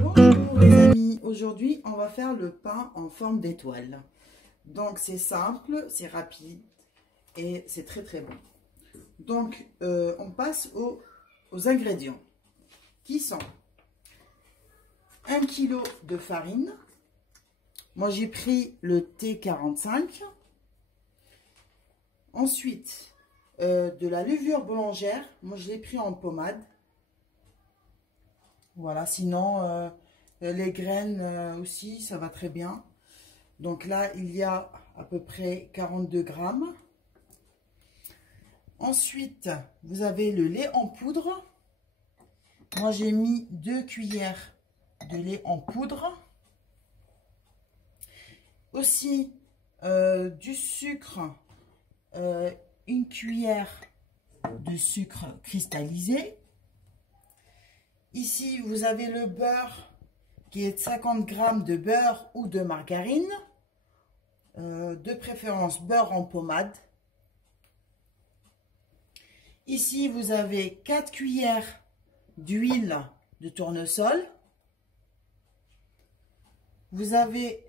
Bonjour les amis, aujourd'hui on va faire le pain en forme d'étoile. Donc c'est simple, c'est rapide et c'est très très bon. Donc on passe aux ingrédients qui sont 1 kg de farine. Moi j'ai pris le T45. Ensuite de la levure boulangère. Moi je l'ai pris en pommade. Voilà, sinon les graines aussi ça va très bien. Donc là il y a à peu près 42 grammes. Ensuite vous avez le lait en poudre. Moi j'ai mis 2 cuillères de lait en poudre. Aussi du sucre, 1 cuillère de sucre cristallisé. Ici vous avez le beurre qui est 50 g de beurre ou de margarine, de préférence beurre en pommade. Ici vous avez 4 cuillères d'huile de tournesol. Vous avez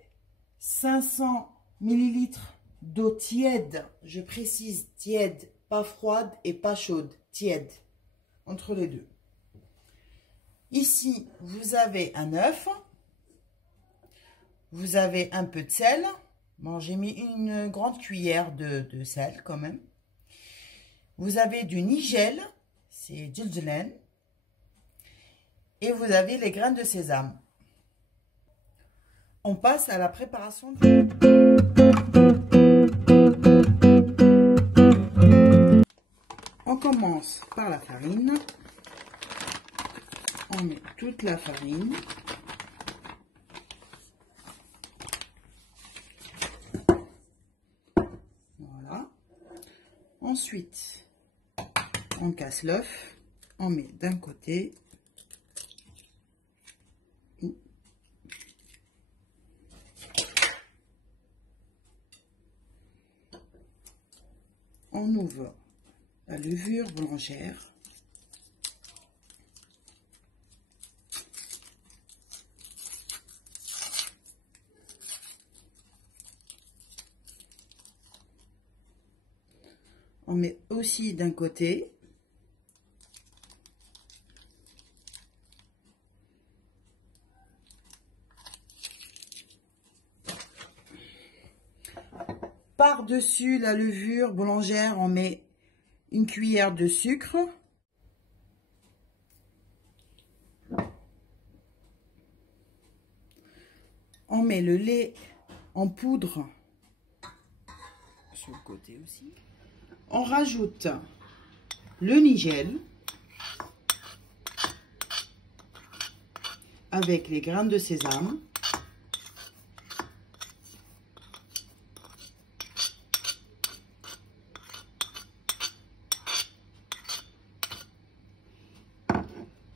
500 ml d'eau tiède, je précise tiède, pas froide et pas chaude, tiède, entre les deux. Ici, vous avez un œuf, vous avez un peu de sel. Bon, j'ai mis une grande cuillère de sel quand même. Vous avez du nigel, c'est djildjilan, et vous avez les graines de sésame. On passe à la préparation. On commence par la farine. On met toute la farine. Voilà. Ensuite, on casse l'œuf. On met d'un côté. On ouvre la levure boulangère. On met aussi d'un côté. Par-dessus la levure boulangère, on met 1 cuillère de sucre. On met le lait en poudre sur le côté aussi. On rajoute le nigel avec les graines de sésame.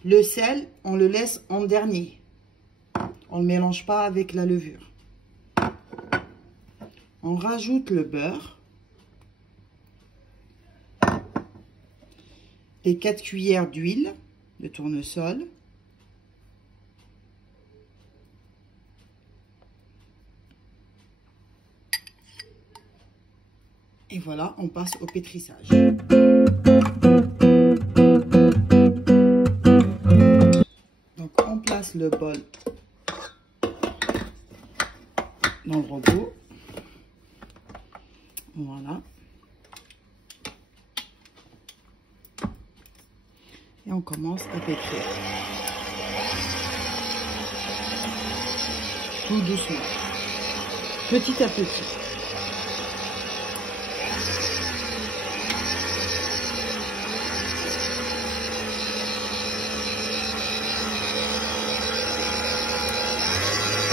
Le sel, on le laisse en dernier. On ne le mélange pas avec la levure. On rajoute le beurre. Les 4 cuillères d'huile de tournesol. Et voilà, on passe au pétrissage. Le bol dans le robot. Voilà. Et on commence à pétrir. Tout doucement. Petit à petit.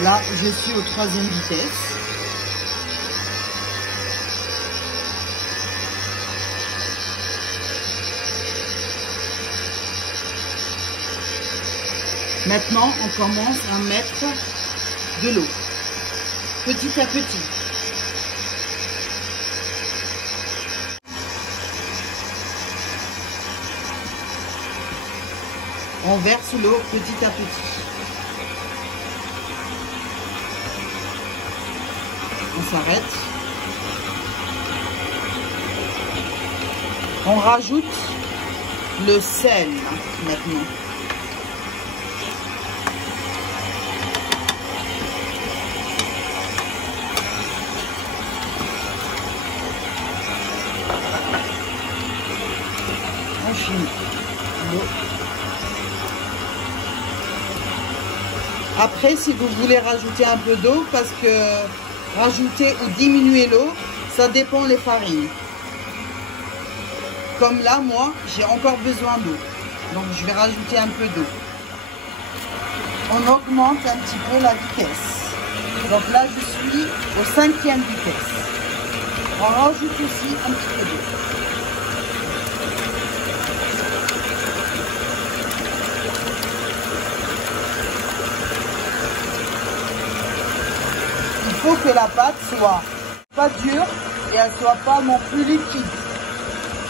Là, je suis au 3e vitesse. Maintenant, on commence à mettre de l'eau, petit à petit. On verse l'eau petit à petit. On s'arrête. On rajoute le sel maintenant. On finit l'eau. Après, si vous voulez rajouter un peu d'eau, parce que rajouter ou diminuer l'eau, ça dépend des farines. Comme là, moi, j'ai encore besoin d'eau. Donc, je vais rajouter un peu d'eau. On augmente un petit peu la vitesse. Donc là, je suis au 5e vitesse. On rajoute aussi un petit peu d'eau. Il faut que la pâte soit pas dure et elle soit pas non plus liquide.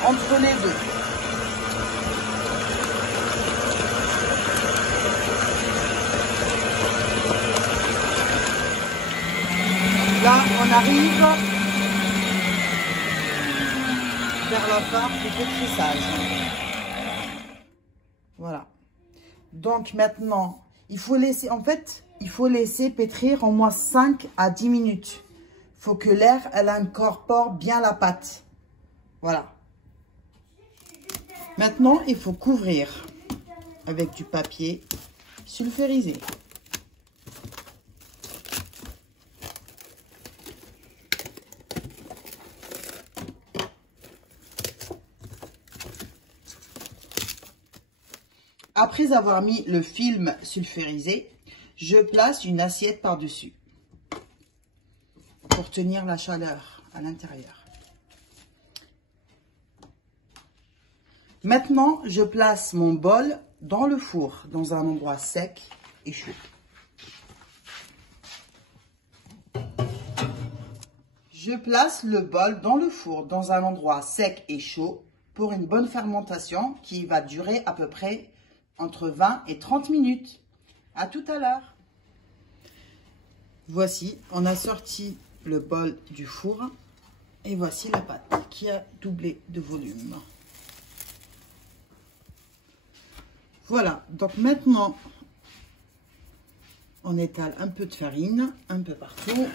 Entre les deux. Là, on arrive vers la part du pétrissage. Voilà. Donc maintenant, il faut laisser, en fait, il faut laisser pétrir au moins 5 à 10 minutes. Il faut que l'air, elle incorpore bien la pâte. Voilà. Maintenant, il faut couvrir avec du papier sulfurisé. Après avoir mis le film sulfurisé, je place une assiette par-dessus pour tenir la chaleur à l'intérieur. Maintenant, je place mon bol dans le four, dans un endroit sec et chaud. Je place le bol dans le four, dans un endroit sec et chaud, pour une bonne fermentation qui va durer à peu près entre 20 et 30 minutes. À tout à l'heure. Voici, on a sorti le bol du four et voici la pâte qui a doublé de volume. Voilà, donc maintenant, on étale un peu de farine, un peu partout.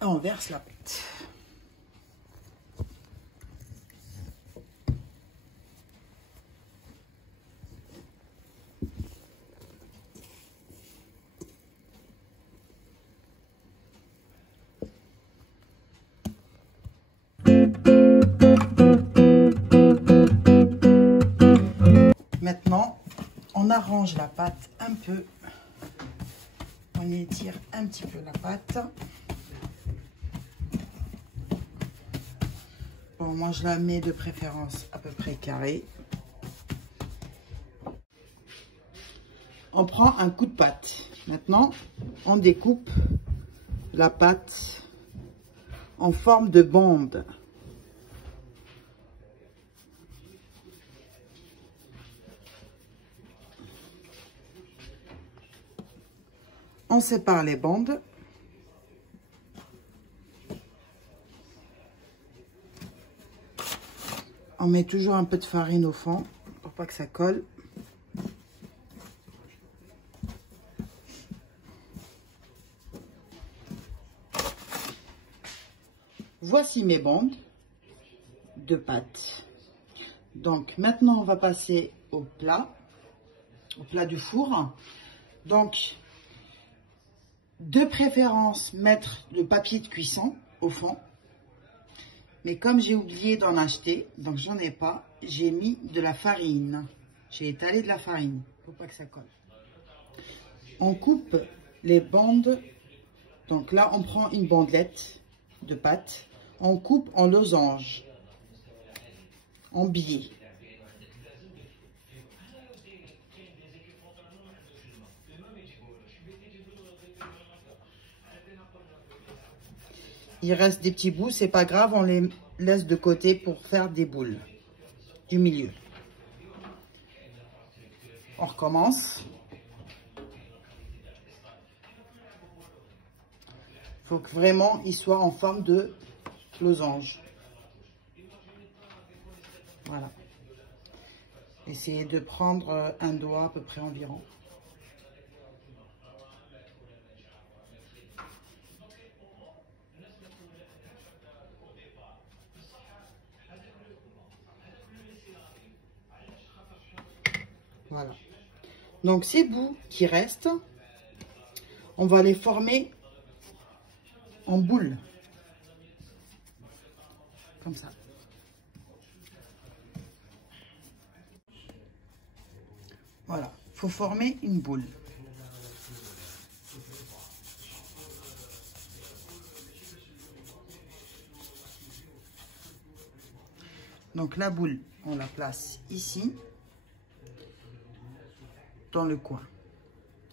Et on verse la pâte. Maintenant, on arrange la pâte un peu. On étire un petit peu la pâte. Bon, moi, je la mets de préférence à peu près carrée. On prend un coup de pâte. Maintenant, on découpe la pâte en forme de bande. On sépare les bandes. On met toujours un peu de farine au fond pour pas que ça colle. Voici mes bandes de pâte. Donc maintenant on va passer au plat du four. Donc de préférence mettre le papier de cuisson au fond. Mais comme j'ai oublié d'en acheter, donc j'en ai pas, j'ai mis de la farine. J'ai étalé de la farine pour pas que ça colle. On coupe les bandes. Donc là, on prend une bandelette de pâte. On coupe en losange, en billets. il reste des petits bouts, c'est pas grave, on les laisse de côté pour faire des boules du milieu. On recommence. Il faut que vraiment il soit en forme de losange. Voilà. Essayez de prendre un doigt à peu près environ. Voilà. Donc ces bouts qui restent, on va les former en boule. Comme ça. Voilà. Il faut former une boule. Donc la boule, on la place ici, dans le coin.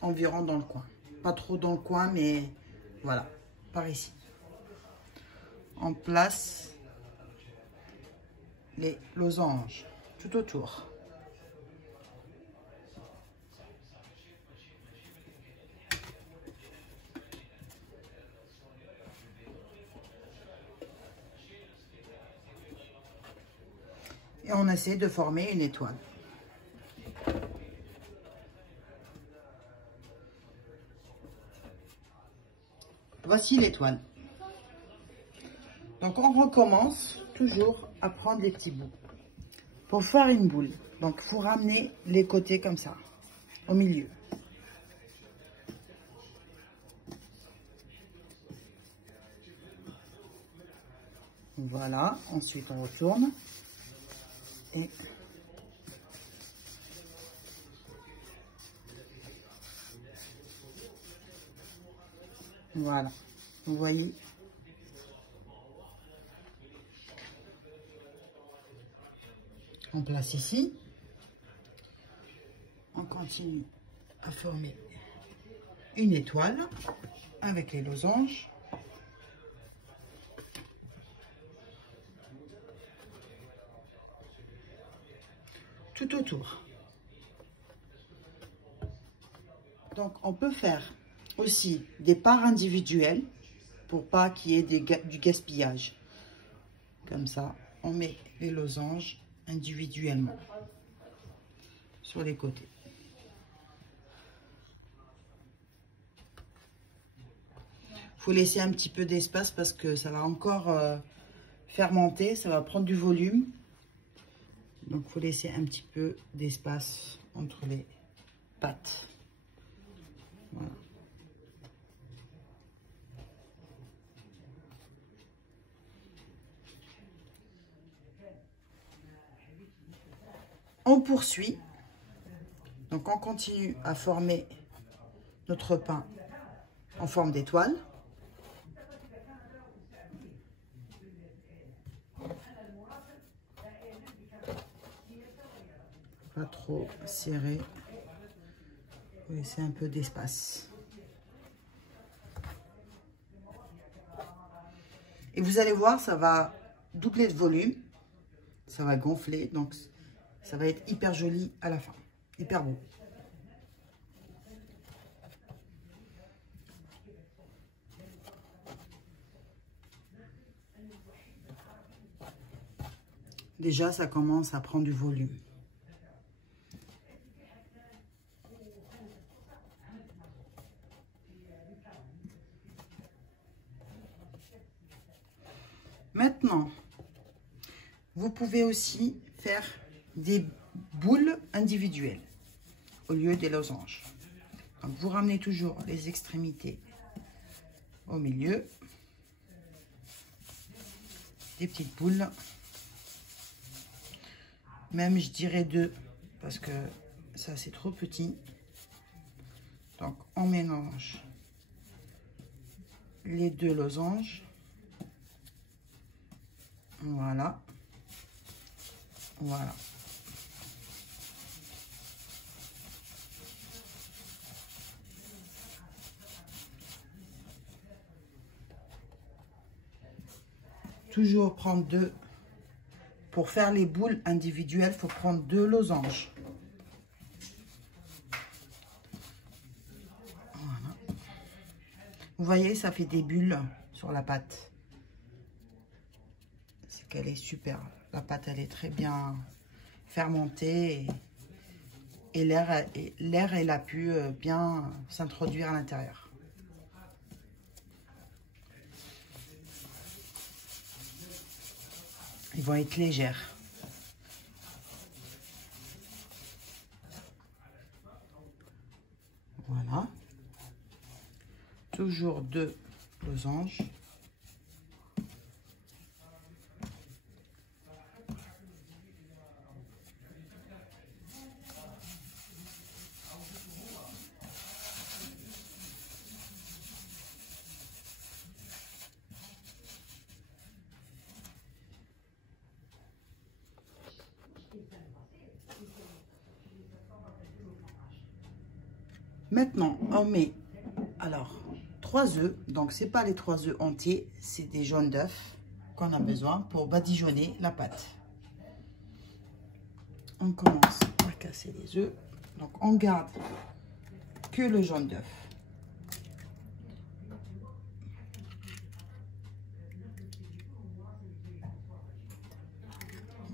Environ dans le coin. Pas trop dans le coin, mais voilà, par ici. On place les losanges tout autour. Et on essaie de former une étoile. Voici l'étoile. Donc on recommence toujours à prendre les petits bouts. Pour faire une boule, donc il faut ramener les côtés comme ça, au milieu. Voilà, ensuite on retourne. Et voilà, vous voyez. On place ici. On continue à former une étoile avec les losanges. Tout autour. Donc on peut faire aussi des parts individuelles pour pas qu'il y ait du gaspillage. Comme ça, on met les losanges individuellement sur les côtés. Faut laisser un petit peu d'espace parce que ça va encore fermenter, ça va prendre du volume. Donc il faut laisser un petit peu d'espace entre les pattes. Voilà. On poursuit. Donc on continue à former notre pain en forme d'étoile. Pas trop serré. Faut laisser un peu d'espace. Et vous allez voir, ça va doubler de volume. Ça va gonfler. Donc, ça va être hyper joli à la fin. Hyper beau. Déjà, ça commence à prendre du volume. Maintenant, vous pouvez aussi faire des boules individuelles au lieu des losanges. Donc, vous ramenez toujours les extrémités au milieu. Des petites boules. Même, je dirais 2, parce que ça, c'est trop petit. Donc, on mélange les 2 losanges. Voilà. Voilà. toujours prendre deux. Pour faire les boules individuelles, il faut prendre 2 losanges. Voilà. Vous voyez, ça fait des bulles sur la pâte. C'est qu'elle est super. La pâte, elle est très bien fermentée et l'air, elle a pu bien s'introduire à l'intérieur. Ils vont être légères. Voilà. Toujours 2 losanges. Maintenant, on met alors 3 œufs. Donc, c'est pas les 3 œufs entiers, c'est des jaunes d'œufs qu'on a besoin pour badigeonner la pâte. On commence à casser les œufs. Donc, on garde que le jaune d'œuf.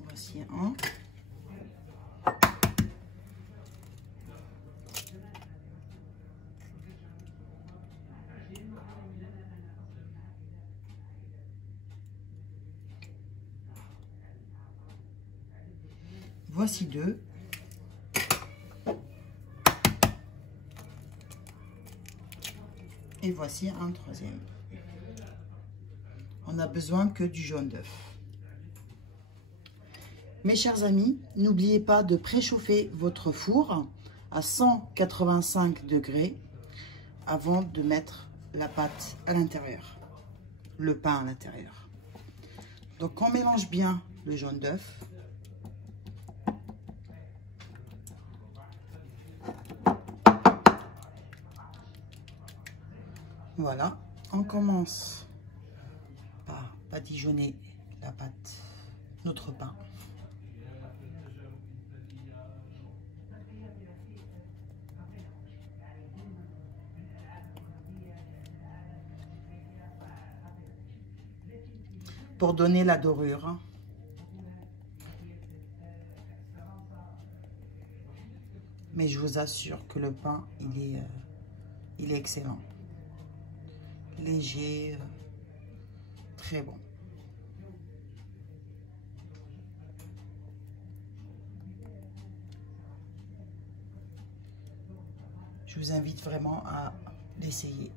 Voici un. Voici 2. Et voici un 3e. On n'a besoin que du jaune d'œuf. Mes chers amis, n'oubliez pas de préchauffer votre four à 185 degrés avant de mettre la pâte à l'intérieur, le pain à l'intérieur. Donc on mélange bien le jaune d'œuf. Voilà, on commence par badigeonner la pâte, notre pain. Pour donner la dorure. Mais je vous assure que le pain, il est excellent. Léger, très bon. Je vous invite vraiment à l'essayer.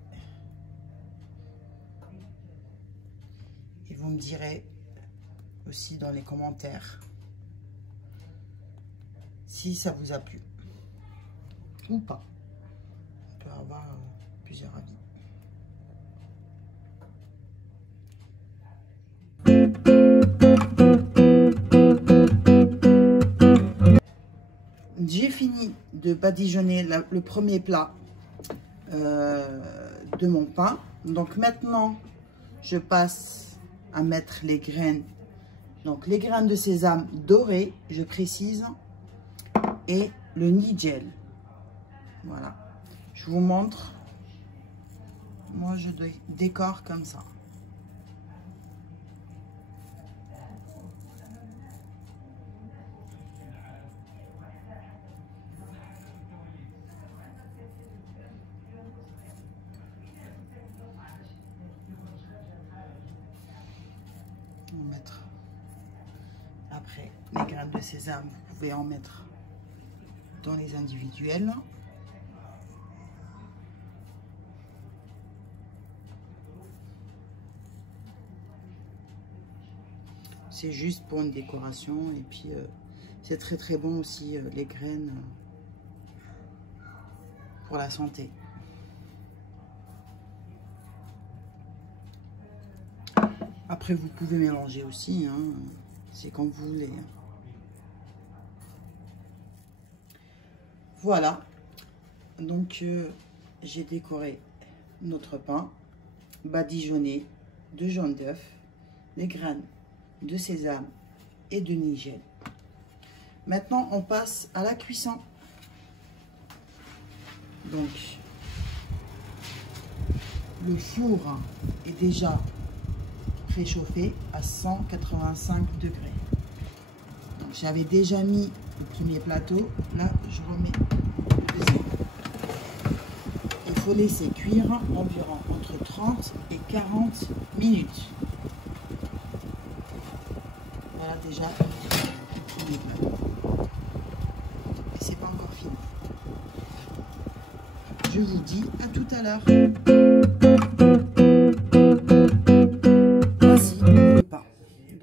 Et vous me direz aussi dans les commentaires si ça vous a plu ou pas. On peut avoir plusieurs avis. J'ai fini de badigeonner le premier plat de mon pain. Donc maintenant, je passe à mettre les graines. Donc les graines de sésame dorées, je précise, et le nigel. Voilà. Je vous montre. Moi, je décore comme ça. On va mettre après les graines de sésame. Vous pouvez en mettre dans les individuels. C'est juste pour une décoration et puis c'est très très bon aussi les graines pour la santé. Après vous pouvez mélanger aussi, hein, c'est comme vous voulez. Voilà, donc j'ai décoré notre pain badigeonné de jaune d'œuf les graines de sésame et de nigel. Maintenant, on passe à la cuisson. Donc, le four est déjà préchauffé à 185 degrés. J'avais déjà mis le premier plateau. Là, je remets le deuxième. Il faut laisser cuire environ entre 30 et 40 minutes. Voilà déjà le premier plat. Et c'est pas encore fini. Je vous dis à tout à l'heure. Voici le pain.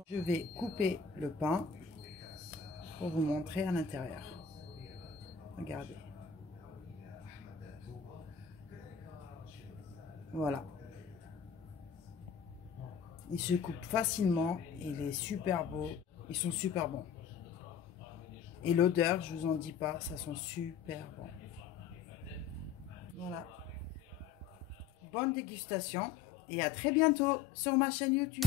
Je vais couper le pain pour vous montrer à l'intérieur. Regardez. Voilà. Il se coupe facilement. Il est super beau. Ils sont super bons. Et l'odeur, je vous en dis pas, ça sent super bon. Voilà. Bonne dégustation et à très bientôt sur ma chaîne YouTube.